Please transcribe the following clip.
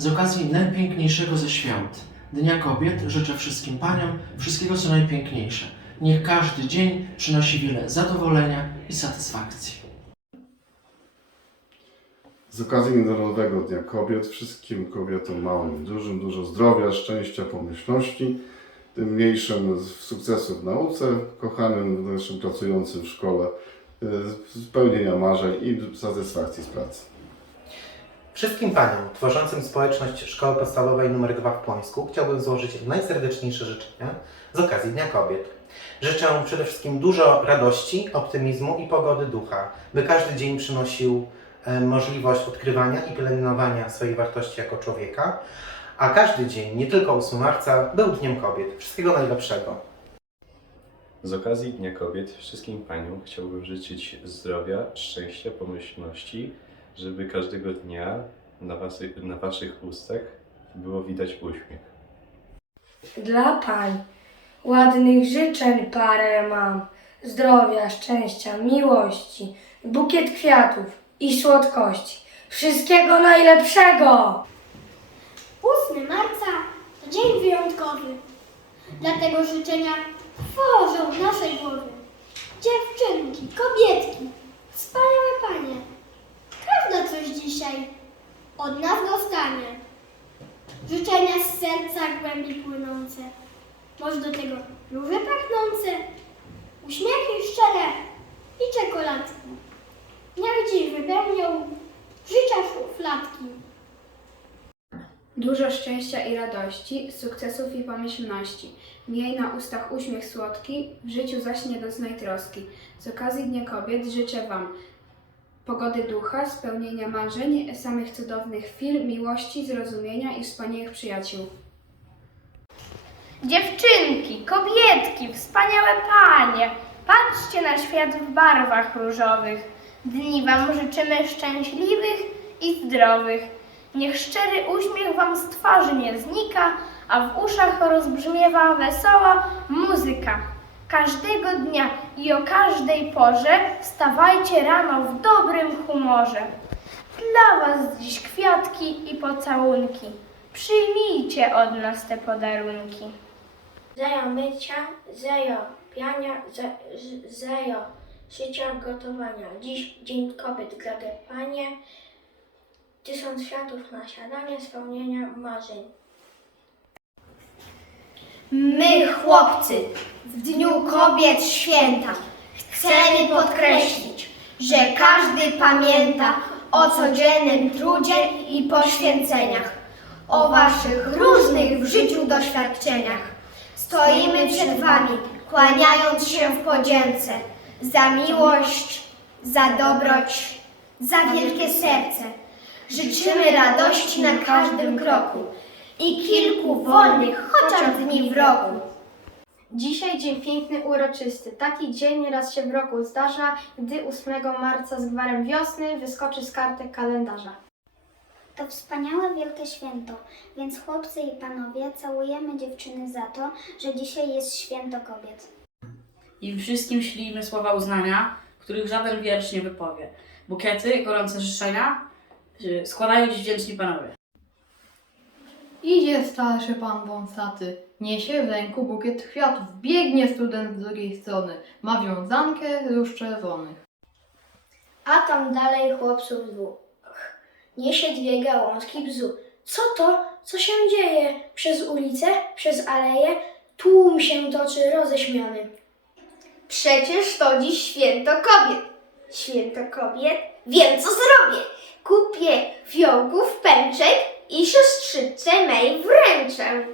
Z okazji najpiękniejszego ze świąt, Dnia Kobiet, życzę wszystkim paniom wszystkiego co najpiękniejsze. Niech każdy dzień przynosi wiele zadowolenia i satysfakcji. Z okazji Międzynarodowego Dnia Kobiet wszystkim kobietom małym i dużym dużo zdrowia, szczęścia, pomyślności, tym mniejszym sukcesów w nauce, kochanym naszym pracującym w szkole, y, spełnienia marzeń i satysfakcji z pracy. Wszystkim paniom tworzącym społeczność Szkoły Podstawowej nr 2 w Płońsku chciałbym złożyć najserdeczniejsze życzenia z okazji Dnia Kobiet. Życzę przede wszystkim dużo radości, optymizmu i pogody ducha, by każdy dzień przynosił e, możliwość odkrywania i pielęgnowania swojej wartości jako człowieka, a każdy dzień, nie tylko 8 marca, był Dniem Kobiet. Wszystkiego najlepszego. Z okazji Dnia Kobiet wszystkim paniom chciałbym życzyć zdrowia, szczęścia, pomyślności, żeby każdego dnia na, wasy, na waszych ustach było widać uśmiech. Dla pań ładnych życzeń parę mam, zdrowia, szczęścia, miłości, bukiet kwiatów i słodkości. Wszystkiego najlepszego! 8 marca to dzień wyjątkowy. Dlatego życzenia tworzą w naszej głowie. Dziewczynki, kobietki, wspaniałe panie. Każda coś dzisiaj od nas dostanie. Życzenia z serca głębi płynące. Może do tego róże pachnące, uśmiechy szczere i czekoladki. Niech dziś wypełnią życia szufladki. Dużo szczęścia i radości, sukcesów i pomyślności. Miej na ustach uśmiech słodki, w życiu zaś nie doznaj troski. Z okazji Dnia Kobiet życzę Wam pogody ducha, spełnienia marzeń, samych cudownych chwil, miłości, zrozumienia i wspaniałych przyjaciół. Dziewczynki, kobietki, wspaniałe panie, patrzcie na świat w barwach różowych. Dni Wam życzymy szczęśliwych i zdrowych. Niech szczery uśmiech Wam z twarzy nie znika, a w uszach rozbrzmiewa wesoła muzyka. Każdego dnia i o każdej porze stawajcie rano w dobrym humorze. Dla Was dziś kwiatki i pocałunki. Przyjmijcie od nas te podarunki. Zero mycia, zero piania, zero szycia, gotowania. Dziś Dzień Kobiet, gradę Panie. Tysiąc światów na siadanie, spełnienia marzeń. My, chłopcy, w Dniu Kobiet Święta chcemy podkreślić, że każdy pamięta o codziennym trudzie i poświęceniach, o waszych różnych w życiu doświadczeniach. Stoimy przed wami, kłaniając się w podzięce za miłość, za dobroć, za wielkie serce. Życzymy radości na każdym kroku i kilku wolnych chociaż dni w roku. Dzisiaj dzień piękny, uroczysty. Taki dzień raz się w roku zdarza, gdy 8 marca z gwarem wiosny wyskoczy z kartek kalendarza. To wspaniałe wielkie święto, więc chłopcy i panowie całujemy dziewczyny za to, że dzisiaj jest święto kobiet. I wszystkim ślijmy słowa uznania, których żaden wiersz nie wypowie. Bukiety, gorące życzenia y, składają dziś wdzięczni panowie. Idzie starszy pan wąsaty, niesie w ręku bukiet kwiatów. Biegnie student z drugiej strony, ma wiązankę róż czerwonych. A tam dalej chłopców dwóch. Niesie dwie gałązki bzu. Co to? Co się dzieje? Przez ulicę, przez aleję, tłum się toczy roześmiany. Przecież to dziś święto kobiet. Święto kobiet? Wiem co zrobię. Kupię fiołków pęczek i siostrzyce mej wręczę.